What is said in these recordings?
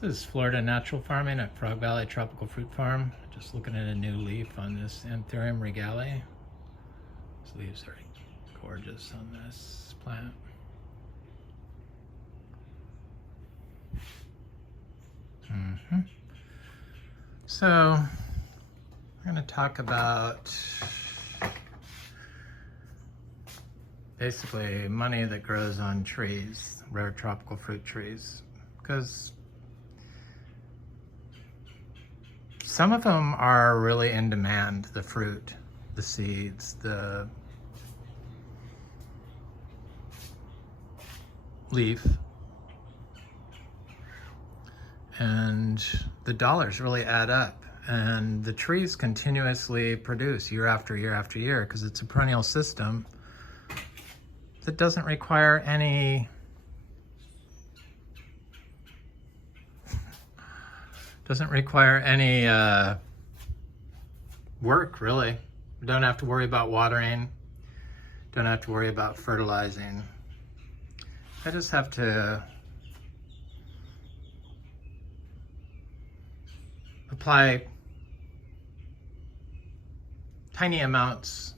This is Florida Natural Farming at Frog Valley Tropical Fruit Farm. Just looking at a new leaf on this Anthurium regale. These leaves are gorgeous on this plant. So, we're going to talk about basically money that grows on trees, rare tropical fruit trees, because some of them are really in demand, the fruit, the seeds, the leaf, and the dollars really add up, and the trees continuously produce year after year after year because it's a perennial system that doesn't require any work, really. You don't have to worry about watering, don't have to worry about fertilizing. I just have to apply tiny amounts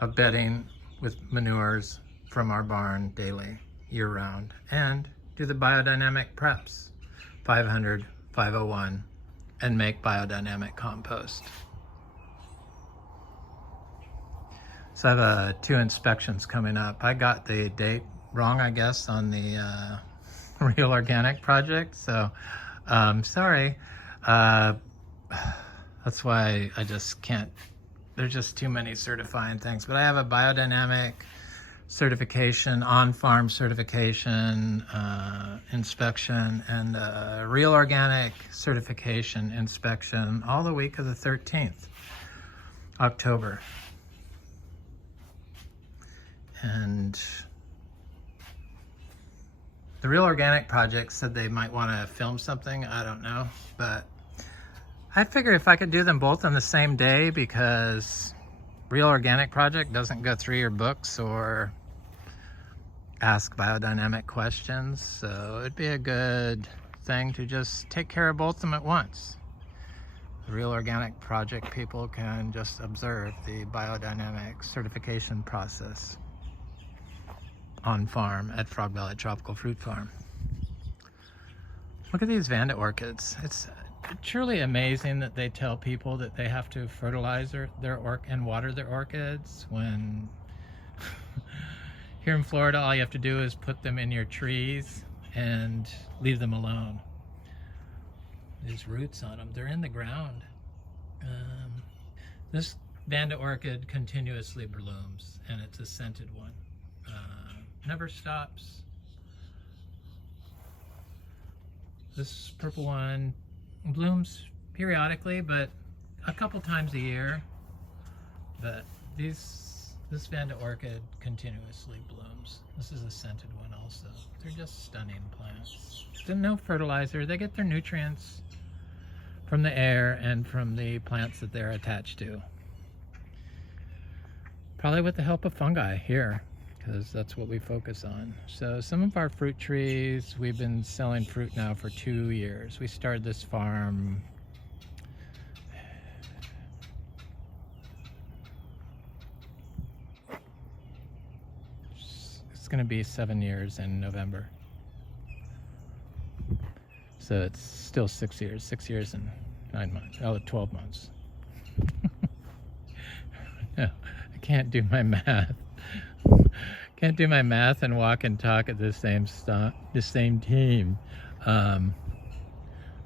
of bedding with manures from our barn daily, year-round, and do the biodynamic preps, 500, 501, and make biodynamic compost. So I have 2 inspections coming up. I got the date wrong, I guess, on the Real Organic project, so sorry. That's why I just can't, there's just too many certifying things. But I have a biodynamic certification, on-farm certification, inspection, and a Real Organic certification inspection all the week of the 13th, October. And the Real Organic project said they might want to film something. I don't know, but I figured if I could do them both on the same day, because Real Organic project doesn't go through your books or ask biodynamic questions, so it'd be a good thing to just take care of both of them at once. The Real Organic project people can just observe the biodynamic certification process on farm at Frog Valley Tropical Fruit Farm. Look at these Vanda orchids. It's truly amazing that they tell people that they have to fertilize and water their orchids, when here in Florida all you have to do is put them in your trees and leave them alone. There's roots on them, they're in the ground. This Vanda orchid continuously blooms, and it's a scented one. Never stops. This purple one blooms periodically, but a couple times a year. But this Vanda orchid continuously blooms. This is a scented one also. They're just stunning plants. There's no fertilizer. They get their nutrients from the air and from the plants that they're attached to. Probably with the help of fungi here, because that's what we focus on. So some of our fruit trees, we've been selling fruit now for 2 years. We started this farm it's going to be 7 years in November. So it's still 6 years, 6 years and 9 months, 12 months. No, I can't do my math. Can't do my math and walk and talk at the same team.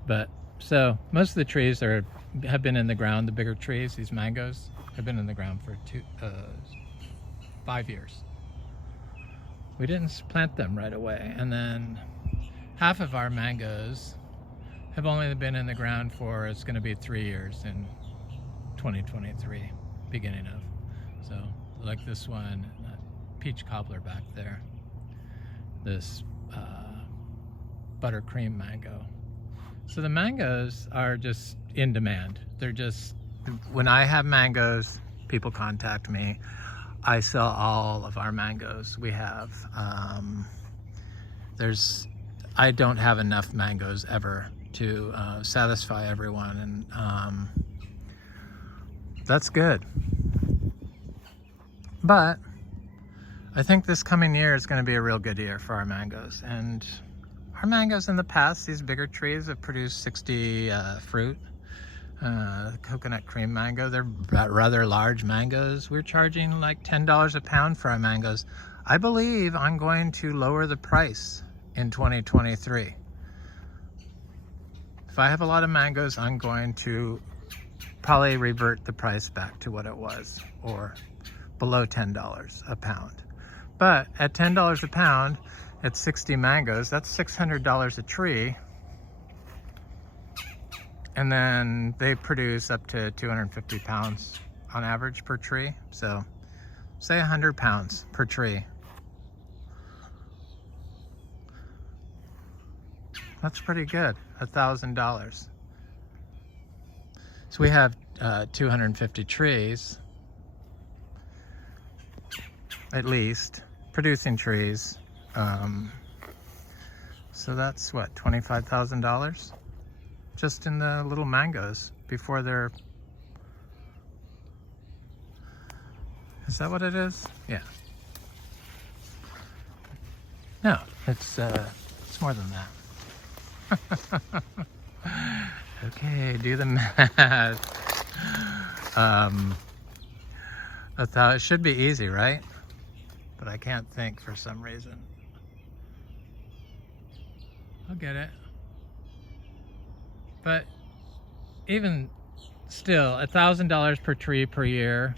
But so most of the trees have been in the ground. The bigger trees, these mangoes, have been in the ground for 5 years. We didn't plant them right away, and then half of our mangoes have only been in the ground for, it's going to be 3 years in 2023, beginning of. So like this one, peach cobbler back there, this buttercream mango. So the mangoes are just in demand. They're just, when I have mangoes, people contact me. I sell all of our mangoes we have. There's I don't have enough mangoes ever to satisfy everyone, and that's good. But I think this coming year is going to be a real good year for our mangoes. And our mangoes in the past, these bigger trees have produced 60 fruit. Coconut cream mango, they're rather large mangoes. We're charging like $10 a pound for our mangoes. I believe I'm going to lower the price in 2023. If I have a lot of mangoes, I'm going to probably revert the price back to what it was, or below $10 a pound. But at $10 a pound, at 60 mangoes, that's $600 a tree. And then they produce up to 250 pounds on average per tree. So say 100 pounds per tree. That's pretty good, $1,000. So we have 250 trees, at least, producing trees. So that's what, $25,000? Just in the little mangoes before they're... Is that what it is? Yeah. No, it's more than that. Okay, do the math. I thought it should be easy, right? But I can't think for some reason. I'll get it. But even still, $1,000 per tree per year,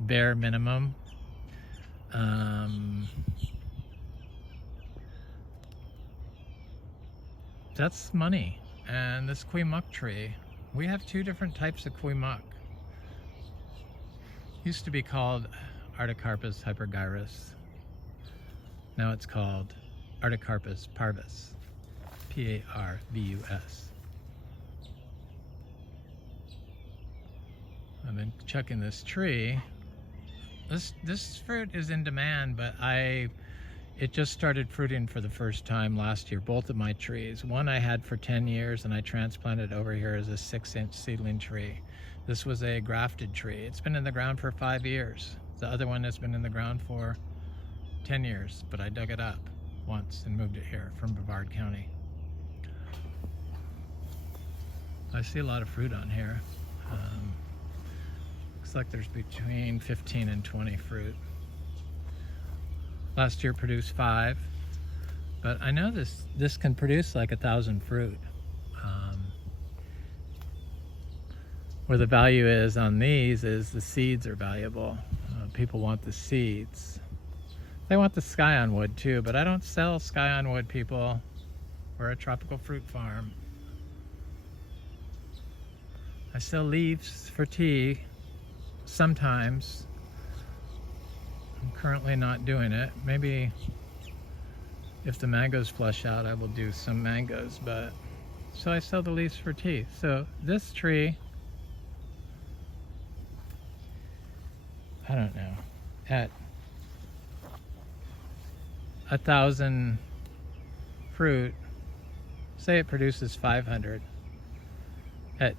bare minimum. That's money. And this Kwai Muk tree, we have two different types of Kwai Muk. Used to be called Artocarpus hypergyrus. Now it's called Artocarpus parvus, P-A-R-V-U-S. I've been chucking this tree. This fruit is in demand, but it just started fruiting for the first time last year, both of my trees. One I had for 10 years and I transplanted over here as a 6-inch seedling tree. This was a grafted tree. It's been in the ground for 5 years. The other one has been in the ground for 10 years, but I dug it up once and moved it here from Brevard County. I see a lot of fruit on here. Looks like there's between 15 and 20 fruit. Last year produced 5, but I know this can produce like 1,000 fruit. Where the value is on these is the seeds are valuable. People want the seeds. They want the sky on wood too, but I don't sell sky on wood, people. We're a tropical fruit farm. I sell leaves for tea sometimes. I'm currently not doing it. Maybe if the mangoes flush out, I will do some mangoes, but so I sell the leaves for tea. So this tree, I don't know, at 1,000 fruit, say it produces 500 at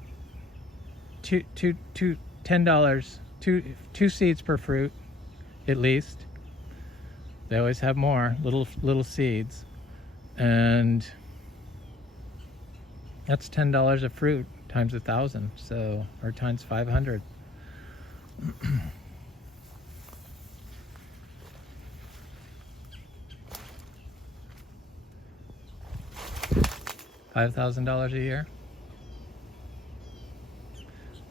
$10, two seeds per fruit at least. They always have more little seeds, and that's $10 a fruit times 1,000, so, or times 500. $5,000 a year.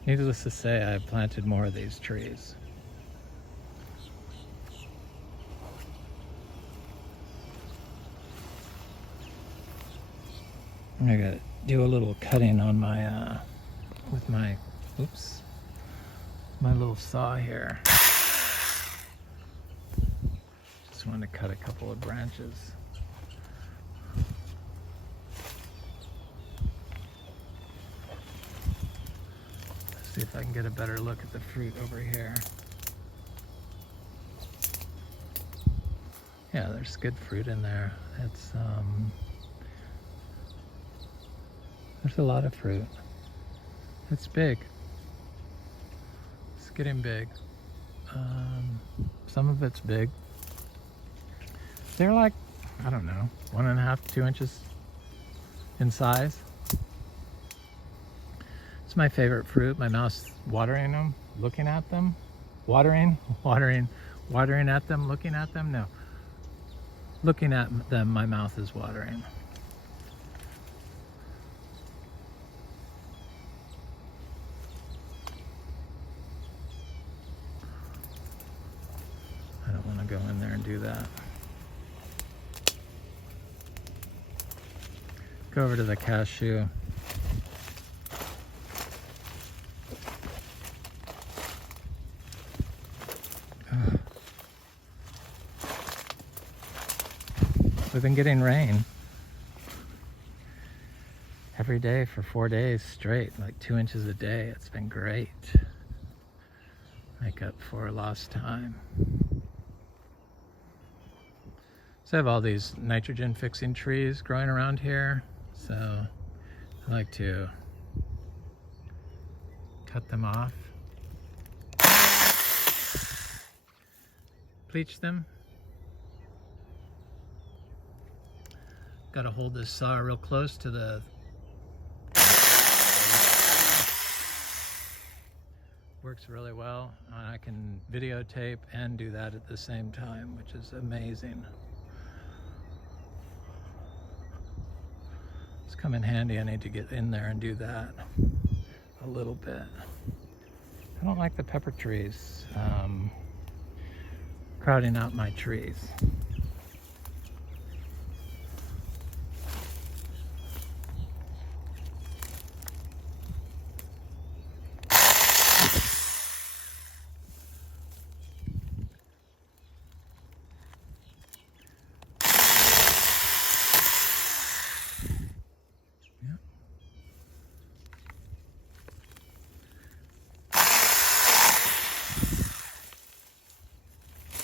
Needless to say, I've planted more of these trees. I gotta do a little cutting on my, with my, oops, my little saw here. Just want to cut a couple of branches. See if I can get a better look at the fruit over here. Yeah, there's good fruit in there. It's There's a lot of fruit. It's big. It's getting big. Some of it's big. They're like, I don't know, 1.5 to 2 inches in size. It's my favorite fruit. My mouth's watering them, looking at them. Watering at them, looking at them. No. Looking at them, my mouth is watering. I don't want to go in there and do that. Go over to the cashew. We've been getting rain every day for 4 days straight, like 2 inches a day. It's been great. Make up for lost time. So I have all these nitrogen fixing trees growing around here. So I like to cut them off, bleach them. Got to hold this saw real close to the works really well. I can videotape and do that at the same time, which is amazing. It's come in handy. I need to get in there and do that a little bit. I don't like the pepper trees crowding out my trees.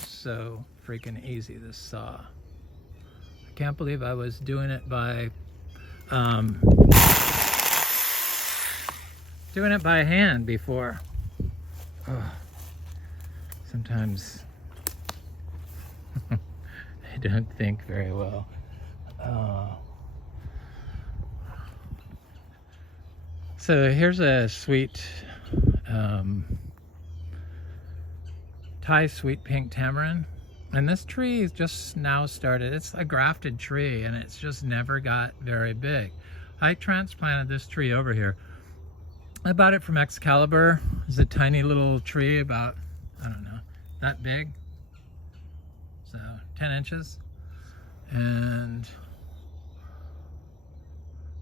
So freaking easy, this saw. I can't believe I was doing it by hand before. Oh, sometimes I don't think very well. So here's a sweet Thai sweet pink tamarind, and this tree just now started. It's a grafted tree and it's just never got very big. I transplanted this tree over here. I bought it from Excalibur. It's a tiny little tree about, I don't know, that big, so 10 inches, and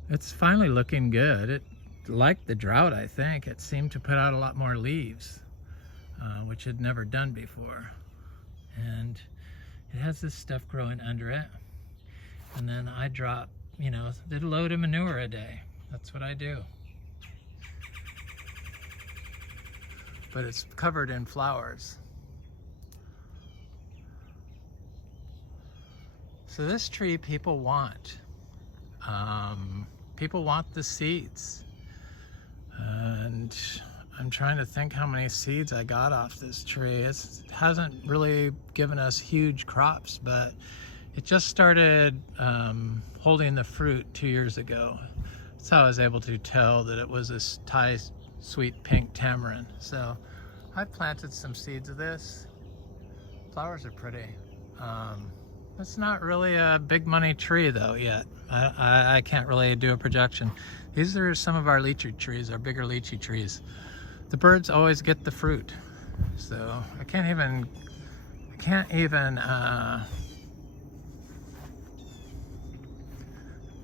it's finally looking good. It liked the drought, I think. It seemed to put out a lot more leaves, which it had never done before. And it has this stuff growing under it. And then I drop, you know, a load of manure a day. That's what I do. But it's covered in flowers. So this tree people want. People want the seeds. And I'm trying to think how many seeds I got off this tree. It hasn't really given us huge crops, but it just started holding the fruit 2 years ago. That's how I was able to tell that it was a Thai sweet pink tamarind. So I planted some seeds of this. Flowers are pretty. It's not really a big money tree though yet. I can't really do a projection. These are some of our lychee trees, our bigger lychee trees. The birds always get the fruit, so I can't even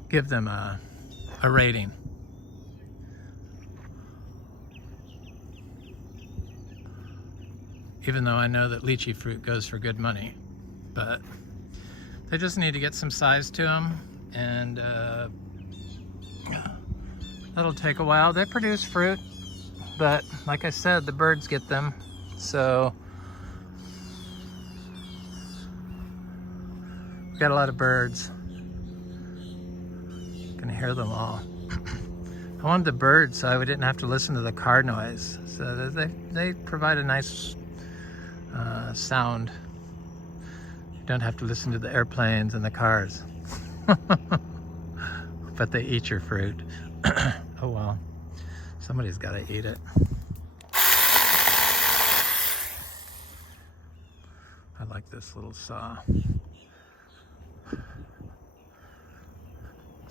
give them a rating. Even though I know that lychee fruit goes for good money, but they just need to get some size to them, and that'll take a while. They produce fruit, but like I said, the birds get them, so got a lot of birds. You can hear them all. I wanted the birds so I didn't have to listen to the car noise. So they provide a nice sound. You don't have to listen to the airplanes and the cars. But they eat your fruit. Oh well, somebody's got to eat it. I like this little saw.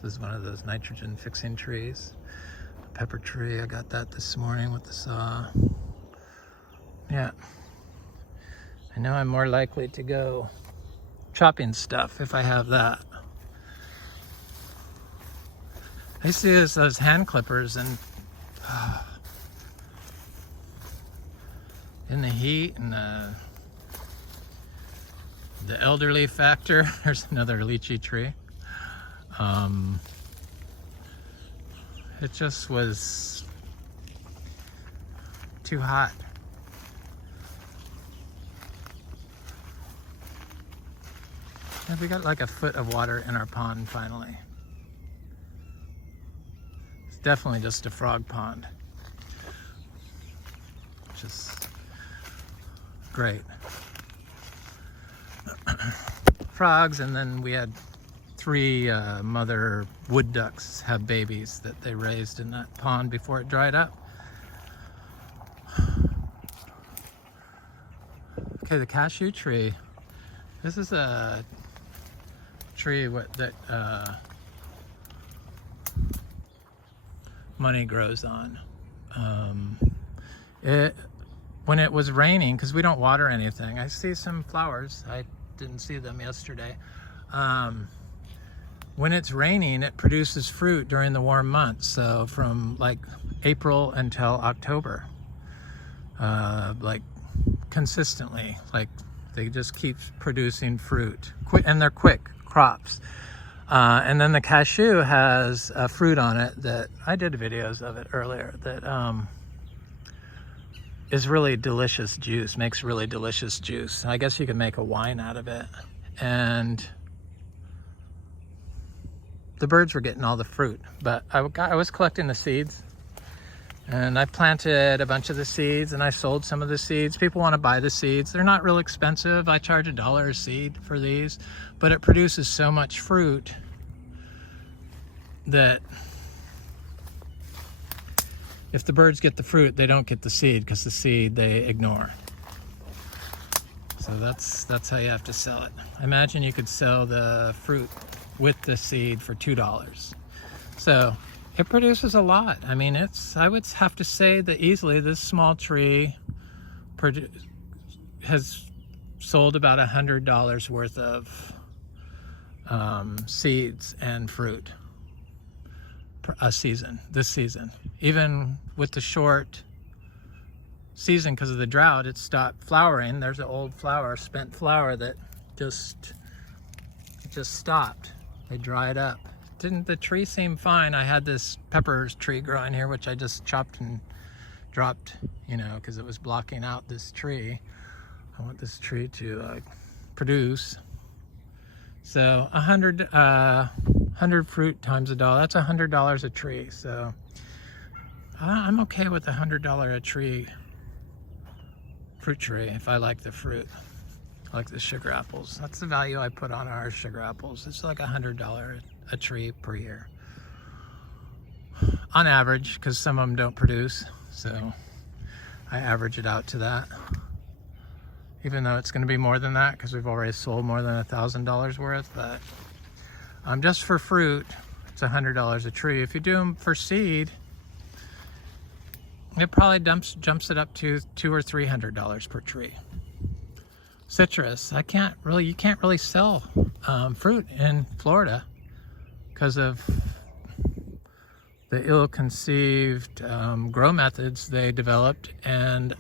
This is one of those nitrogen fixing trees. The pepper tree, I got that this morning with the saw. Yeah. I know I'm more likely to go chopping stuff if I have that. I used to use those hand clippers and in the heat and the elderly factor. There's another lychee tree. It just was too hot. And we got like a foot of water in our pond finally. It's definitely just a frog pond, which is great. Frogs, and then we had 3 mother wood ducks have babies that they raised in that pond before it dried up. Okay, the cashew tree. This is a tree that money grows on. When it was raining, because we don't water anything, I see some flowers. I didn't see them yesterday. When it's raining, it produces fruit during the warm months. So from like April until October, like consistently, like they just keep producing fruit, and they're quick crops. And then the cashew has a fruit on it that I did videos of it earlier that is really delicious juice, makes really delicious juice. I guess you can make a wine out of it. And the birds were getting all the fruit, but I was collecting the seeds, and I planted a bunch of the seeds and I sold some of the seeds. People want to buy the seeds. They're not real expensive. I charge $1 a seed for these, but it produces so much fruit that if the birds get the fruit, they don't get the seed, because the seed they ignore. So that's how you have to sell it. I imagine you could sell the fruit with the seed for $2. So it produces a lot. I mean, I would have to say that easily this small tree has sold about $100 worth of seeds and fruit this season. Even with the short season, because of the drought, it stopped flowering. There's an old flower, spent flower, that just stopped. They dried up. The tree seemed fine. I had this peppers tree growing here, which I just chopped and dropped, because it was blocking out this tree. I want this tree to produce. So 100 fruit times $1, that's $100 a tree. So I'm okay with $100 a tree fruit tree if I like the fruit. I like the sugar apples. That's the value I put on our sugar apples. It's like $100 a tree per year. On average, because some of them don't produce. So I average it out to that. Even though it's going to be more than that, because we've already sold more than $1,000 worth. But just for fruit, it's $100 a tree. If you do them for seed, it probably jumps it up to $200 or $300 per tree. Citrus, you can't really sell fruit in Florida because of the ill-conceived grow methods they developed, and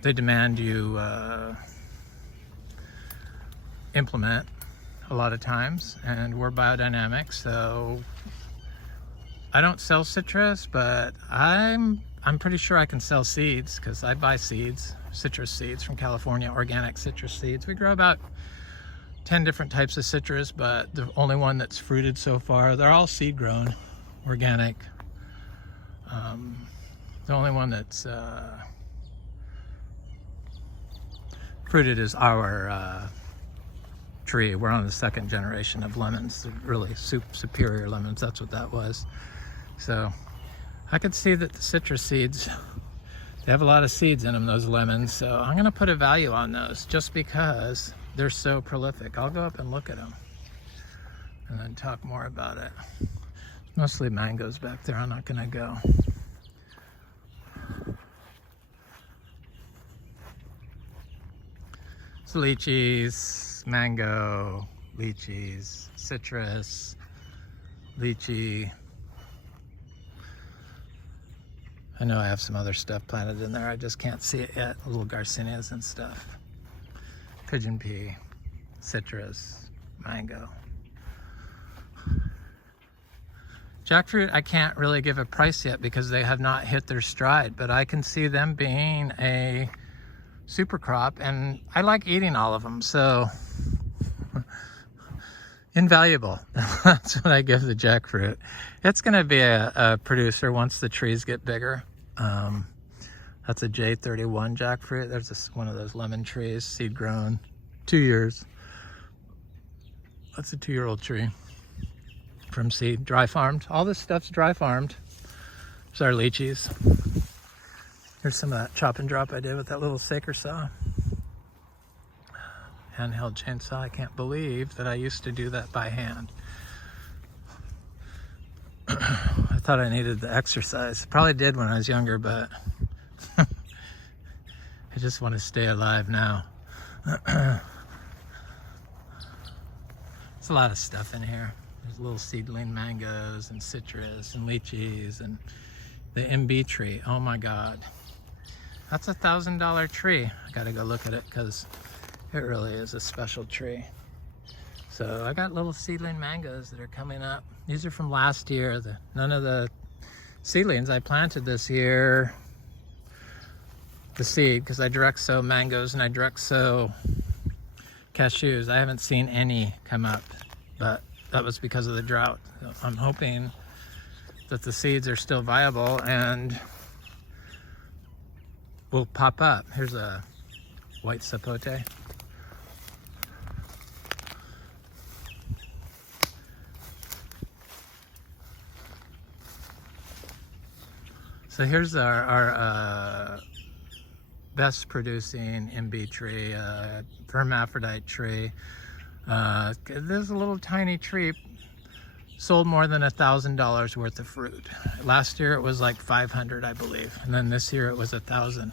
they demand you implement a lot of times, and we're biodynamic, so I don't sell citrus, but I'm pretty sure I can sell seeds, because I buy seeds, citrus seeds from California, organic citrus seeds. We grow about 10 different types of citrus, but the only one that's fruited so far, they're all seed grown. organic. The only one that's fruited is our tree. We're on the second generation of lemons, really superior lemons. That's what that was. So I could see that the citrus seeds, they have a lot of seeds in them, those lemons. So I'm going to put a value on those just because they're so prolific. I'll go up and look at them and then talk more about it. Mostly mangoes back there. I'm not going to go. So lychees, mango, lychees, citrus, lychee. I know I have some other stuff planted in there. I just can't see it yet. Little garcinias and stuff. Pigeon pea, citrus, mango. Jackfruit, I can't really give a price yet because they have not hit their stride, but I can see them being a super crop, and I like eating all of them, so invaluable. That's what I give the jackfruit. It's going to be a producer once the trees get bigger. That's a J31 jackfruit. There's one of those lemon trees, seed grown, 2 years. That's a 2-year-old tree from seed, dry farmed. All this stuff's dry farmed. There's our lychees. Here's some of that chop and drop I did with that little saker saw. Handheld chainsaw. I can't believe that I used to do that by hand. I thought I needed the exercise. Probably did when I was younger, but I just want to stay alive now. There's a lot of stuff in here. There's little seedling mangoes and citrus and lychees and the MB tree. Oh my God. That's $1,000 tree. I gotta go look at it because it really is a special tree. So I got little seedling mangoes that are coming up. These are from last year. None of the seedlings I planted this year, the seed, because I direct sow mangoes and I direct sow cashews. I haven't seen any come up, but that was because of the drought. So I'm hoping that the seeds are still viable and will pop up. Here's a white sapote. So here's our best producing MB tree, hermaphrodite tree. There's a little tiny tree, sold more than $1,000 worth of fruit. Last year it was like 500, I believe, and then this year it was 1,000.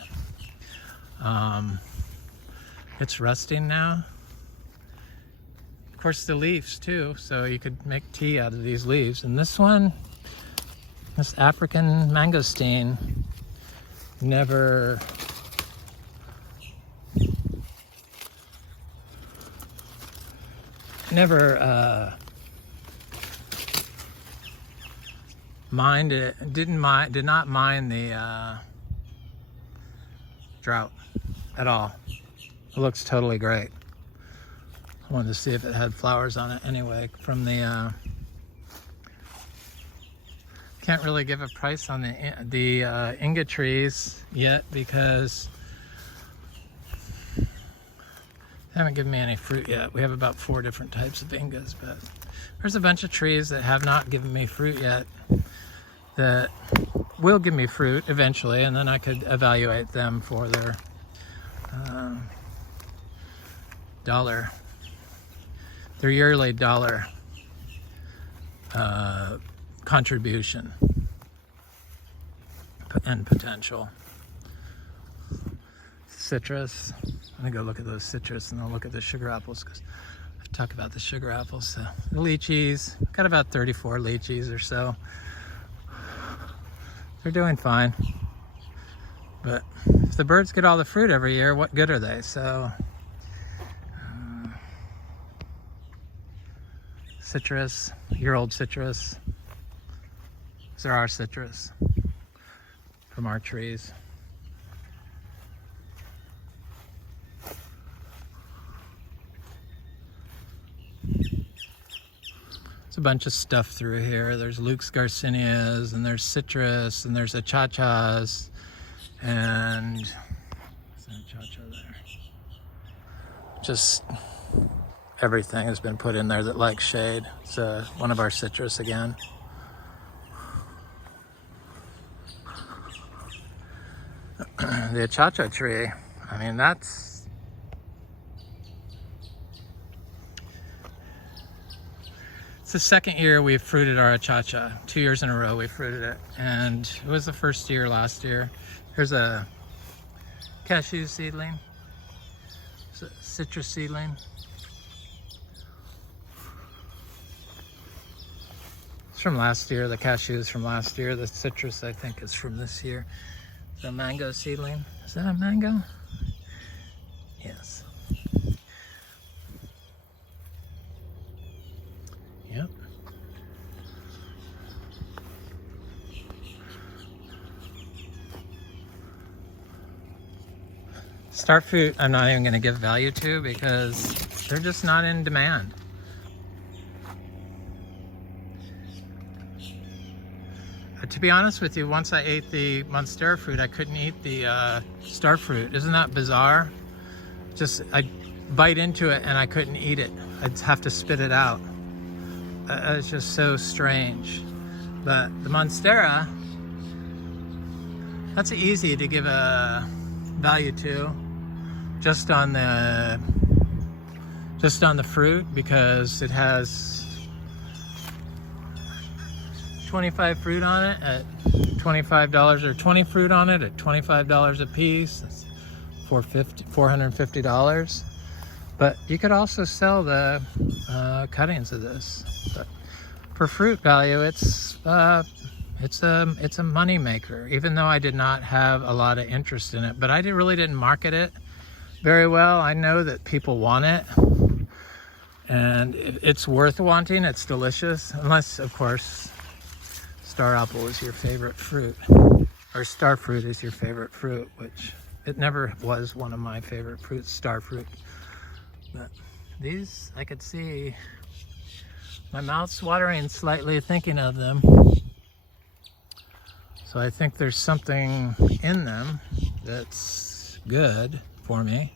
It's rusting now. Of course, the leaves too, so you could make tea out of these leaves. And this one, this African mangosteen, never did not mind the drought at all. It looks totally great. I wanted to see if it had flowers on it anyway. From the can't really give a price on the Inga trees yet because they haven't given me any fruit yet. We have about 4 different types of Ingas, but there's a bunch of trees that have not given me fruit yet that will give me fruit eventually, and then I could evaluate them for their their yearly dollar contribution and potential. Citrus. I'm gonna go look at those citrus and I'll look at the sugar apples because I've talked about the sugar apples. So the lychees, got about 34 lychees or so. They're doing fine. But if the birds get all the fruit every year, what good are they? So citrus, year-old citrus. These are our citrus from our trees. There's a bunch of stuff through here. There's Luke's Garcinias, and there's citrus, and there's Achachas, and there's an Achacha there. Just everything has been put in there that likes shade. It's one of our citrus again. The Achacha tree, I mean, it's the second year we've fruited our Achacha. 2 years in a row we fruited it, and it was the first year last year. Here's a cashew seedling, it's a citrus seedling. It's from last year. The cashew is from last year. The citrus, I think, is from this year. The mango seedling. Is that a mango? Yes. Yep. Star fruit, I'm not even going to give value to because they're just not in demand. To be honest with you, once I ate the monstera fruit, I couldn't eat the star fruit. Isn't that bizarre? Just, I bite into it and I couldn't eat it. I'd have to spit it out. It's just so strange. But the monstera, that's easy to give a value to, just on the fruit, because it has 25 fruit on it at $25, or 20 fruit on it at $25 a piece. That's $450. But you could also sell the cuttings of this. But for fruit value, it's a money maker. Even though I did not have a lot of interest in it, but I really didn't market it very well. I know that people want it, and it's worth wanting. It's delicious, unless, of course, star apple is your favorite fruit, or star fruit is your favorite fruit, which it never was one of my favorite fruits, star fruit. But these, I could see my mouth's watering slightly thinking of them. So I think there's something in them that's good for me.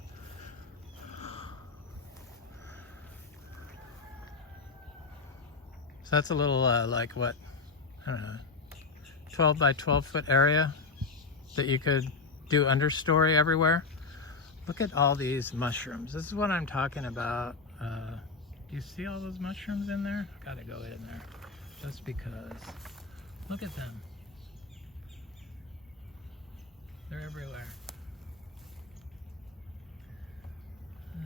So that's a little like what, I don't know, 12 by 12 foot area that you could do understory everywhere. Look at all these mushrooms. This is what I'm talking about. Do you see all those mushrooms in there? Gotta go in there just because. Look at them. They're everywhere.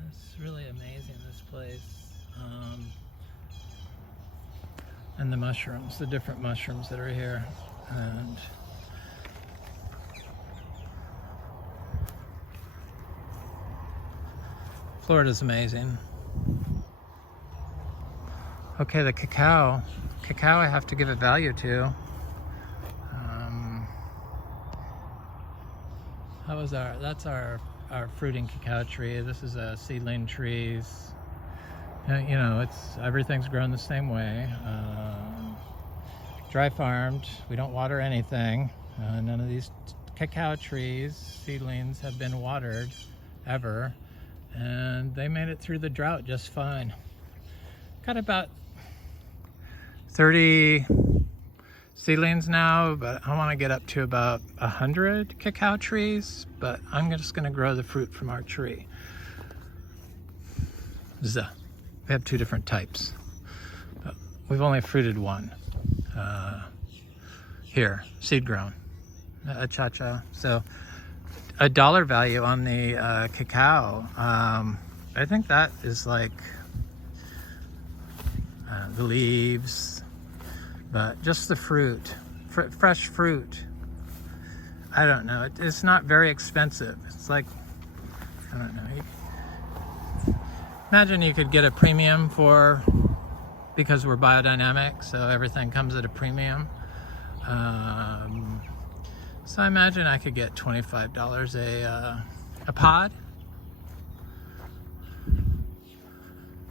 It's really amazing, this place. And the mushrooms, the different mushrooms that are here. And Florida's amazing. Okay, the cacao. Cacao I have to give a value to. That's our fruiting cacao tree. This is a seedling trees. You know, everything's grown the same way. Dry farmed. We don't water anything. None of these cacao trees, seedlings, have been watered ever, and they made it through the drought just fine. Got about 30 seedlings now, but I want to get up to about 100 cacao trees, but I'm just going to grow the fruit from our tree. We have two different types, but we've only fruited one here, seed grown, Achacha. So a dollar value on the cacao. I think that is like the leaves, but just the fruit, fresh fruit. I don't know. It's not very expensive. It's like, I don't know. Imagine you could get a premium because we're biodynamic, so everything comes at a premium. So I imagine I could get $25 a pod.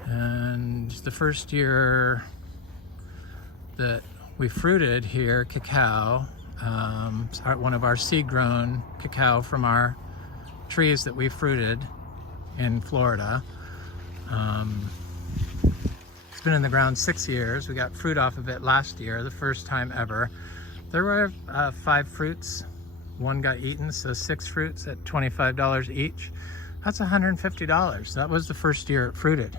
And the first year that we fruited here, Cacao, one of our seed-grown cacao from our trees that we fruited in Florida. It's been in the ground 6 years. We got fruit off of it last year, the first time ever. There were 5 fruits. One got eaten, so 6 fruits at $25 each. That's $150. That was the first year it fruited.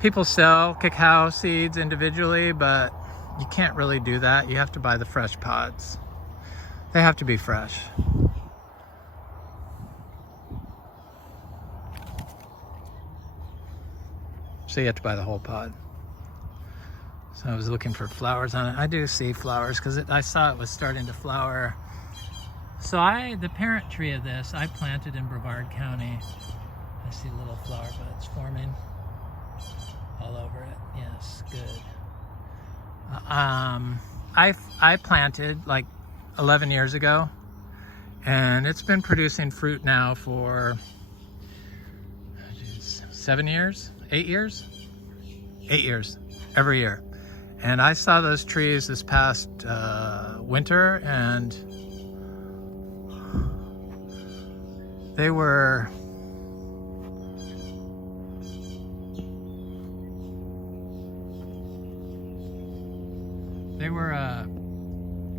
People sell cacao seeds individually, but you can't really do that. You have to buy the fresh pods. They have to be fresh. So you have to buy the whole pod. So I was looking for flowers on it. I do see flowers because I saw it was starting to flower. So the parent tree of this, I planted in Brevard County. I see little flower buds forming all over it. Yes, good. I planted like 11 years ago, and it's been producing fruit now for 7 years, 8 years? 8 years, every year. And I saw those trees this past winter, and they were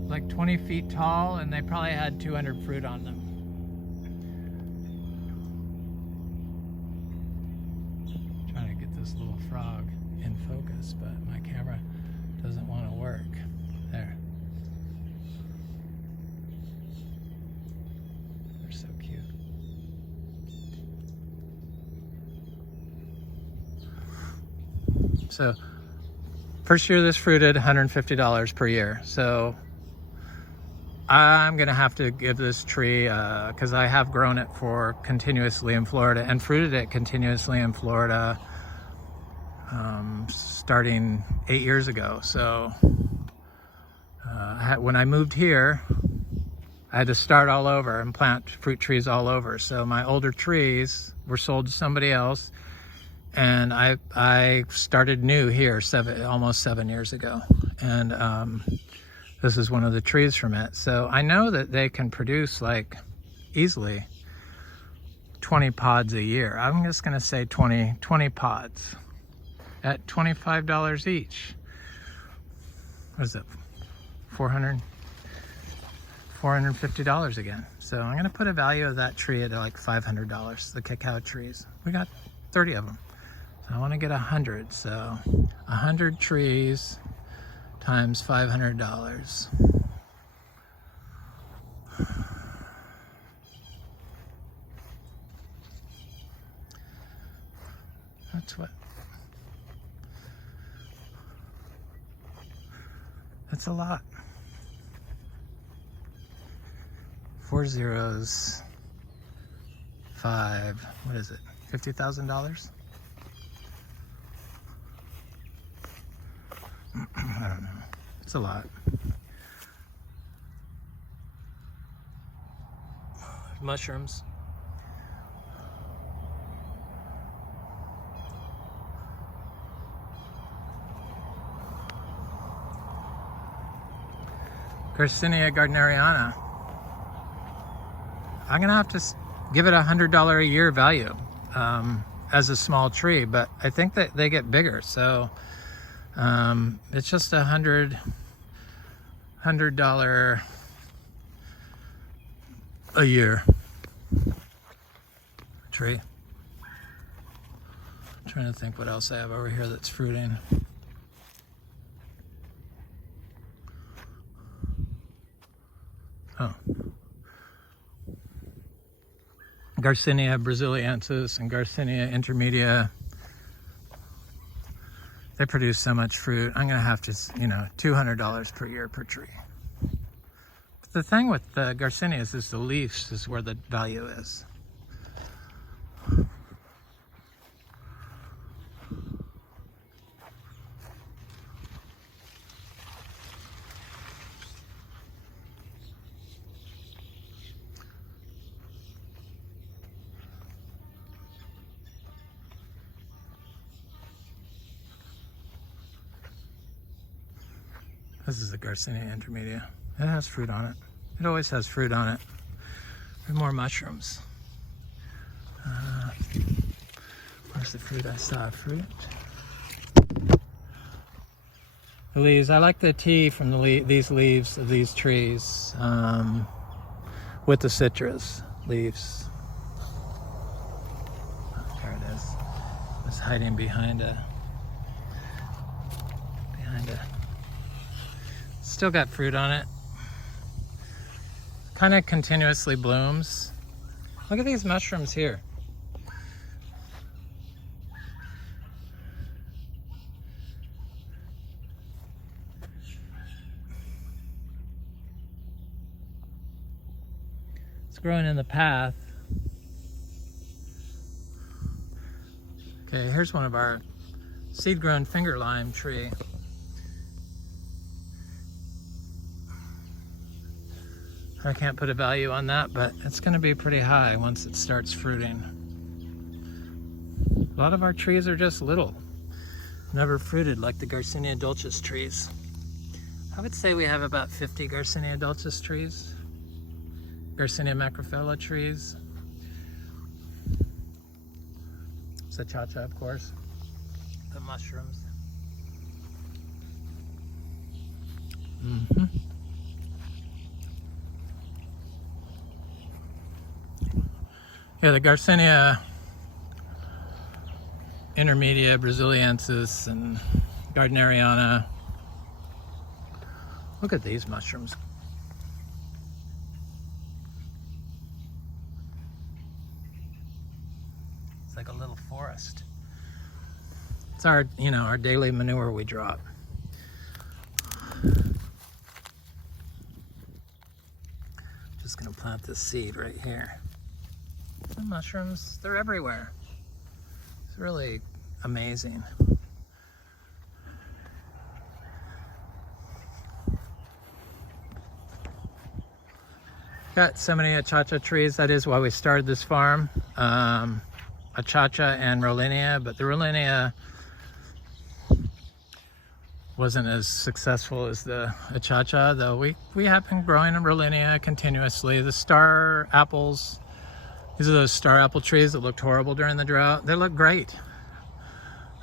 like 20 feet tall, and they probably had 200 fruit on them. Trying to get this little frog in focus, but my camera doesn't want to work. There. They're so cute. So, first year this fruited, $150 per year. So I'm gonna have to give this tree, because I have grown it for continuously in Florida and fruited it continuously in Florida starting 8 years ago. So when I moved here, I had to start all over and plant fruit trees all over. So my older trees were sold to somebody else, and I started new here almost 7 years ago. And this is one of the trees from it. So I know that they can produce like easily 20 pods a year. I'm just gonna say 20 pods at $25 each. What is it? $450 again. So I'm gonna put a value of that tree at like $500, the cacao trees. We got 30 of them. So I wanna get 100. So 100 trees times $500. That's a lot. 4 zeros, 5, what is it? $50,000? I don't know. It's a lot. Mushrooms. Garcinia gardneriana. I'm gonna have to give it $100 a year value as a small tree, but I think that they get bigger. So it's just $100 a year tree. I'm trying to think what else I have over here that's fruiting. Oh, Garcinia brasiliensis and Garcinia intermedia. They produce so much fruit. I'm gonna have to, $200 per year per tree. But the thing with the Garcinias is the leaves is where the value is. This is a Garcinia intermedia. It has fruit on it. It always has fruit on it. And more mushrooms. Where's the fruit? I saw fruit. The leaves. I like the tea from these leaves of these trees with the citrus leaves. There it is. It's hiding behind a. Still got fruit on it. Kind of continuously blooms. Look at these mushrooms here. It's growing in the path. Okay, here's one of our seed-grown finger lime tree. I can't put a value on that, but it's going to be pretty high once it starts fruiting. A lot of our trees are just little, never fruited like the Garcinia dulcis trees. I would say we have about 50 Garcinia dulcis trees, Garcinia macrophylla trees. It's Achacha, of course, the mushrooms. Yeah, the Garcinia intermedia, Braziliensis, and Gardneriana. Look at these mushrooms. It's like a little forest. It's our, our daily manure we drop. Just gonna plant this seed right here. The mushrooms, they're everywhere. It's really amazing. Got so many Achacha trees. That is why we started this farm. Achacha and Rollinia, but the Rollinia wasn't as successful as the Achacha, though we have been growing in Rollinia continuously. The star apples, these are those star apple trees that looked horrible during the drought. They look great.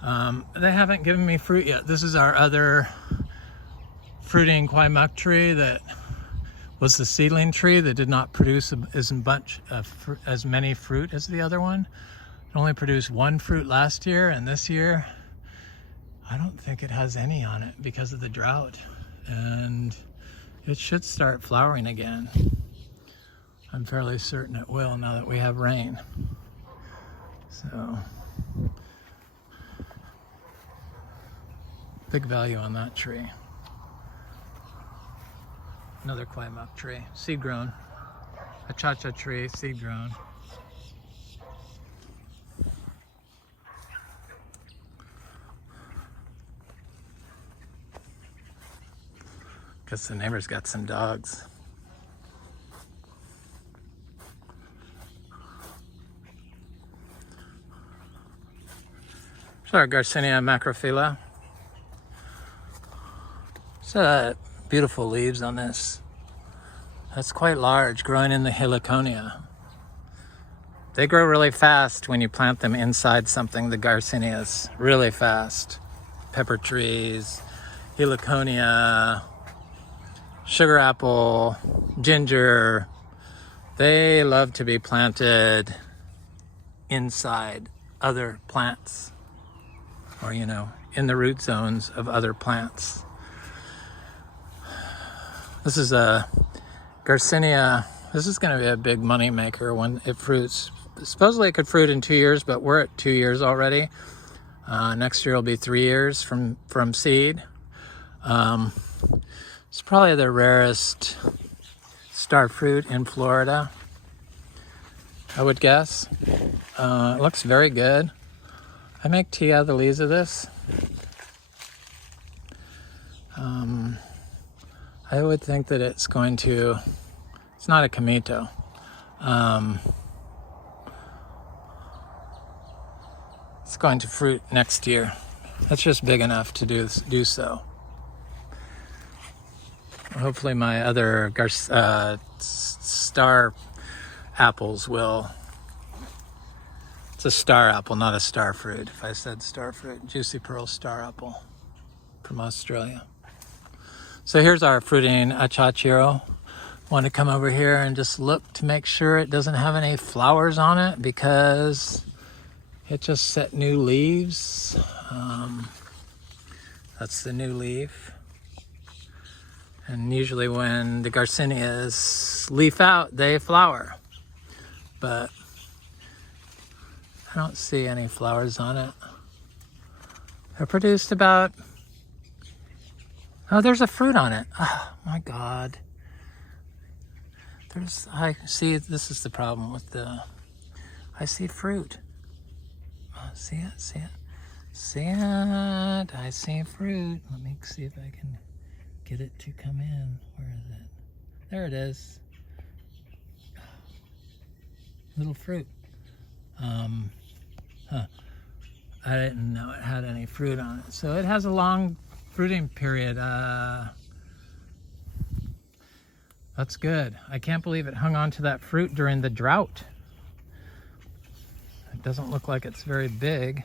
They haven't given me fruit yet. This is our other fruiting Kwai Muk tree that was the seedling tree that did not produce as many fruit as the other one. It only produced one fruit last year, and this year I don't think it has any on it because of the drought. And it should start flowering again. I'm fairly certain it will now that we have rain. So, big value on that tree. Another Kwai Muk tree, seed grown. Achacha tree, seed grown. Guess the neighbor's got some dogs. Our Garcinia macrophylla. There's beautiful leaves on this. That's quite large, growing in the heliconia. They grow really fast when you plant them inside something, the Garcinias, really fast. Pepper trees, heliconia, sugar apple, ginger. They love to be planted inside other plants. Or, in the root zones of other plants. This is a Garcinia. This is going to be a big money maker when it fruits. Supposedly it could fruit in 2 years, but we're at 2 years already. Next year will be 3 years from seed. It's probably the rarest star fruit in Florida, I would guess. It looks very good. I make tea out of the leaves of this. I would think that it's not a Kamito. It's going to fruit next year. That's just big enough to do so. Hopefully my other star apples will. It's a star apple, not a star fruit. If I said star fruit, juicy pearl star apple from Australia. So here's our fruiting Achachairu. Want to come over here and just look to make sure it doesn't have any flowers on it because it just set new leaves. That's the new leaf. And usually when the Garcinias leaf out, they flower. But I don't see any flowers on it. They're produced about... Oh, there's a fruit on it. Oh my God. I see, this is the problem with the... I see fruit. Oh, see it? See it? See it? I see fruit. Let me see if I can get it to come in. Where is it? There it is. Little fruit. I didn't know it had any fruit on it. So it has a long fruiting period. That's good. I can't believe it hung on to that fruit during the drought. It doesn't look like it's very big.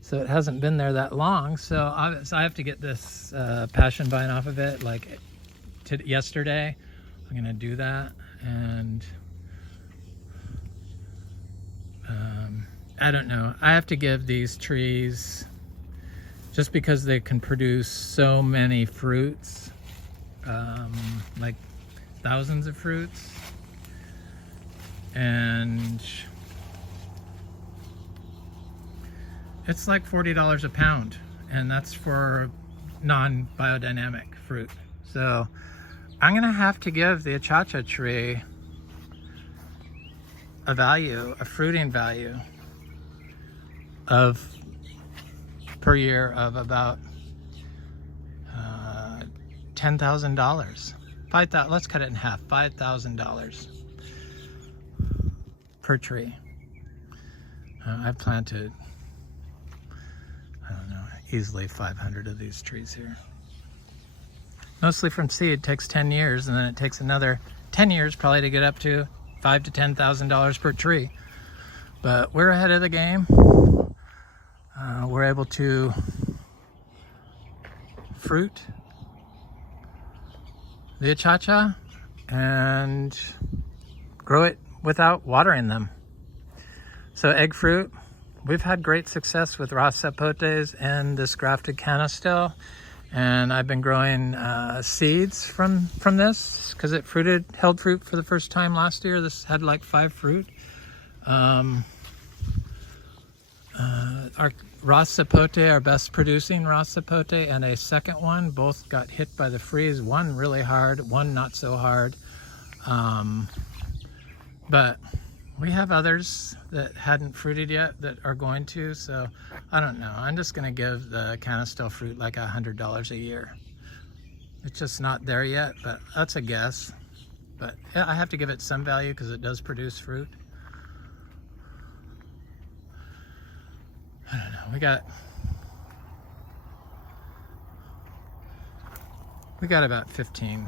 So it hasn't been there that long. So I have to get this passion vine off of it like yesterday. I'm gonna do that. And I don't know. I have to give these trees, just because they can produce so many fruits, like thousands of fruits, and it's like $40 a pound, and that's for non-biodynamic fruit. So I'm gonna have to give the Achacha tree a value, a fruiting value of per year of about $10,000. Let's cut it in half. $5,000 per tree. I've planted, I don't know, easily 500 of these trees here. Mostly from seed. It takes 10 years, and then it takes another 10 years probably to get up to $5,000 to $10,000 per tree. But we're ahead of the game. We're able to fruit the Achacha and grow it without watering them. So egg fruit, we've had great success with raw sapotes and this grafted canistel. And I've been growing seeds from this because it held fruit for the first time last year. This had like 5 fruit. Our raw sapote, our best producing raw sapote, and a second one, both got hit by the freeze. One really hard, one not so hard. But we have others that hadn't fruited yet that are going to, so I don't know. I'm just gonna give the canistel fruit like $100 a year. It's just not there yet, but that's a guess. But yeah, I have to give it some value because it does produce fruit. I don't know, we got about 15.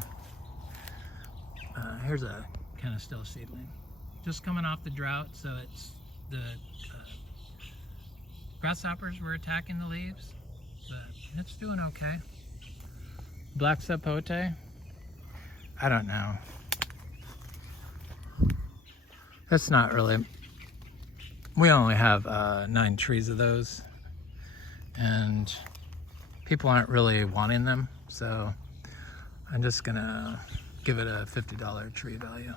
Here's a canistel seedling. Just coming off the drought, so it's the grasshoppers were attacking the leaves, but it's doing okay. Black sapote, I don't know. That's not really, we only have 9 trees of those, and people aren't really wanting them, so I'm just gonna give it a $50 tree value.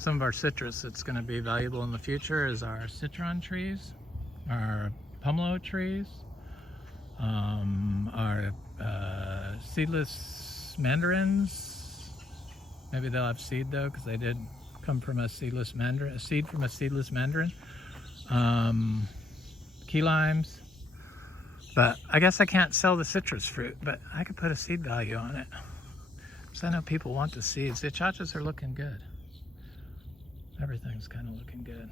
Some of our citrus that's going to be valuable in the future is our citron trees, our pomelo trees, our seedless mandarins. Maybe they'll have seed though, because they did come from a seedless mandarin, a seed from a seedless mandarin. Key limes. But I guess I can't sell the citrus fruit, but I could put a seed value on it. So I know people want the seeds. The achachas are looking good. Everything's kind of looking good.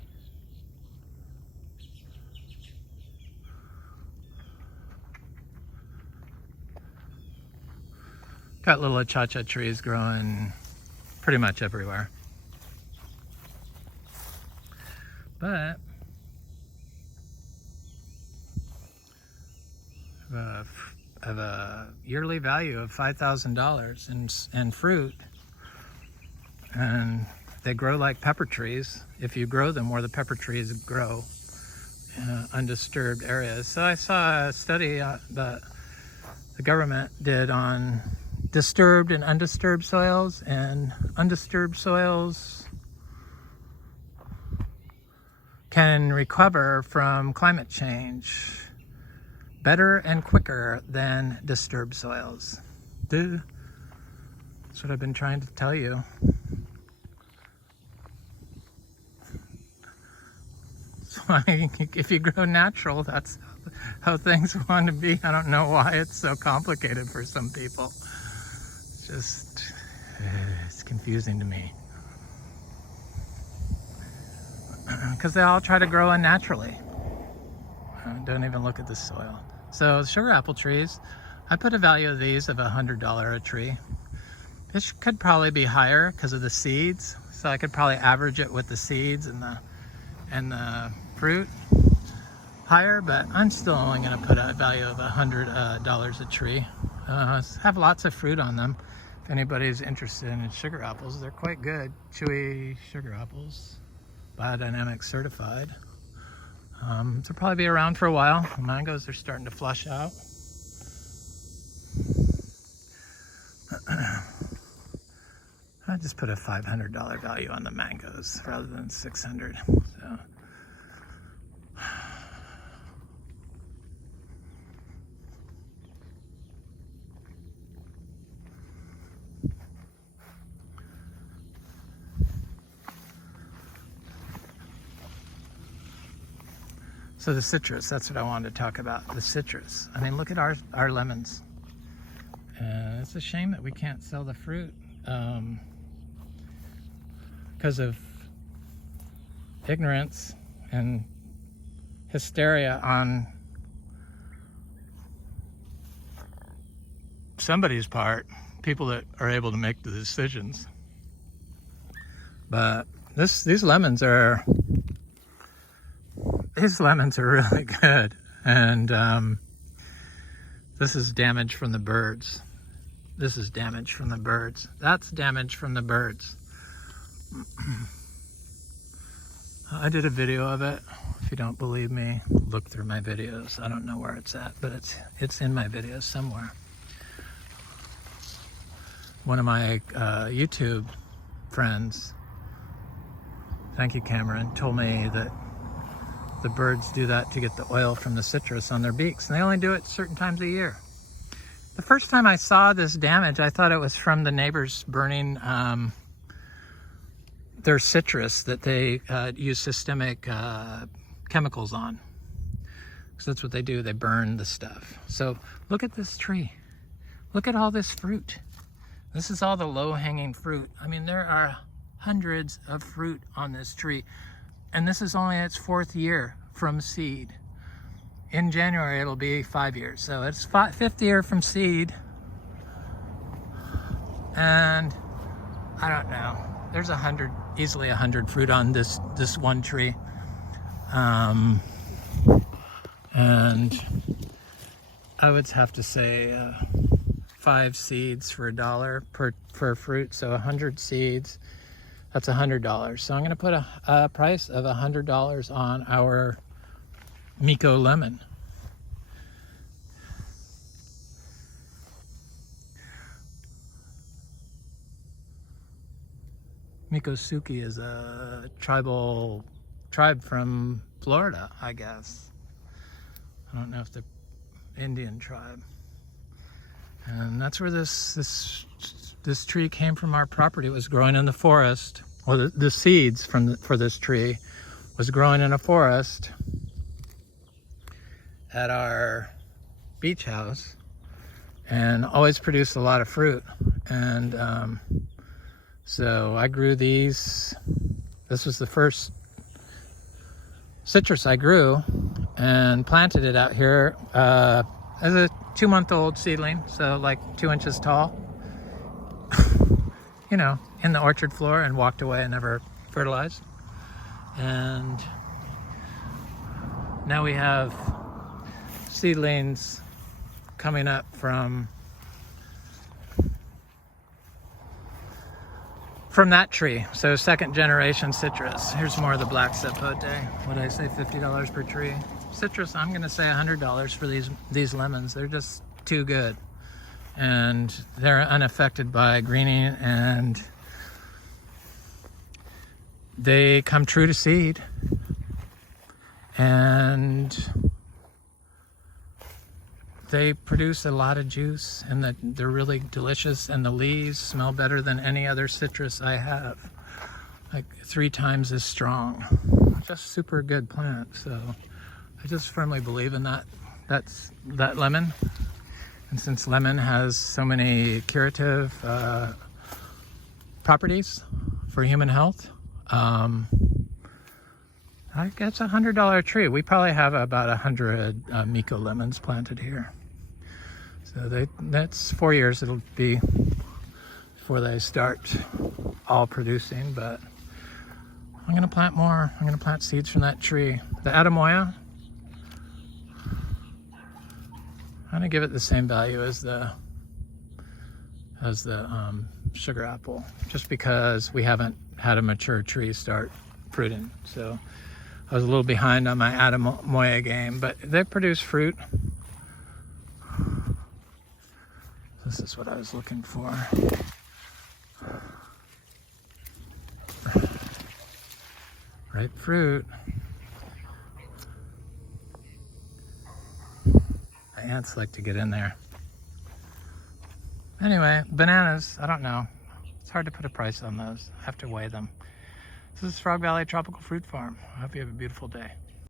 Got little Achacha trees growing pretty much everywhere. But I have a yearly value of $5,000 in fruit, and they grow like pepper trees if you grow them where the pepper trees grow in undisturbed areas. So I saw a study that the government did on disturbed and undisturbed soils, and undisturbed soils can recover from climate change better and quicker than disturbed soils. That's what I've been trying to tell you. So if you grow natural, that's how things want to be. I don't know why it's so complicated for some people. It's confusing to me. Because they all try to grow unnaturally. Don't even look at the soil. So sugar apple trees, I put a value of these of $100 a tree. This could probably be higher because of the seeds. So I could probably average it with the seeds and the fruit higher, but I'm still only going to put a value of $100 a tree. Have lots of fruit on them. If anybody's interested in sugar apples, they're quite good. Chewy sugar apples, Biodynamic certified. They'll probably be around for a while. The mangoes are starting to flush out. I just put a $500 value on the mangoes rather than $600. So the citrus, that's what I wanted to talk about, the citrus. I mean, look at our lemons. It's a shame that we can't sell the fruit because of ignorance and hysteria on somebody's part, people that are able to make the decisions. But these lemons are really good, and this is damage from the birds. This is damage from the birds. That's damage from the birds. I did a video of it. If you don't believe me, look through my videos. I don't know where it's at, but it's in my videos somewhere. One of my YouTube friends, thank you Cameron, told me that the birds do that to get the oil from the citrus on their beaks, and they only do it certain times a year. The first time I saw this damage, I thought it was from the neighbors burning their citrus that they use systemic chemicals on. So that's what they do, they burn the stuff. So look at this tree. Look at all this fruit. This is all the low-hanging fruit. I mean, there are hundreds of fruit on this tree. And this is only its 4th year from seed. In January, it'll be 5 years. So it's 5th year from seed. And I don't know. There's easily 100 fruit on this one tree. And I would have to say 5 seeds for $1 per fruit. So 100 seeds. That's $100. So I'm going to put a price of $100 on our Miko lemon. Mikosuke is a tribe from Florida, I guess. I don't know if the Indian tribe. And that's where this tree came from. Our property. It was growing in the forest. Well, the seeds for this tree was growing in a forest at our beach house, and always produced a lot of fruit. And so I grew these. This was the first citrus I grew, and planted it out here as a 2-month-old seedling, so like 2 inches tall. you know, in the orchard floor and walked away and never fertilized. And now we have seedlings coming up from that tree. So second generation citrus. Here's more of the black sapote. What did I say, $50 per tree? Citrus, I'm gonna say $100 for these lemons. They're just too good. And they're unaffected by greening, and they come true to seed. And they produce a lot of juice, and they're really delicious, and the leaves smell better than any other citrus I have. Like 3 times as strong. Just super good plant. So I just firmly believe in that lemon. And since lemon has so many curative properties for human health, I guess $100 tree. We probably have about 100 Miko lemons planted here. So that's 4 years it'll be before they start all producing, but I'm gonna plant more. I'm gonna plant seeds from that tree. The Atemoya, I'm gonna give it the same value as the sugar apple, just because we haven't had a mature tree start fruiting. So I was a little behind on my Atemoya game, but they produce fruit. This is what I was looking for. Ripe fruit. The ants like to get in there. Anyway, bananas, I don't know. It's hard to put a price on those. I have to weigh them. This is Frog Valley Tropical Fruit Farm. I hope you have a beautiful day.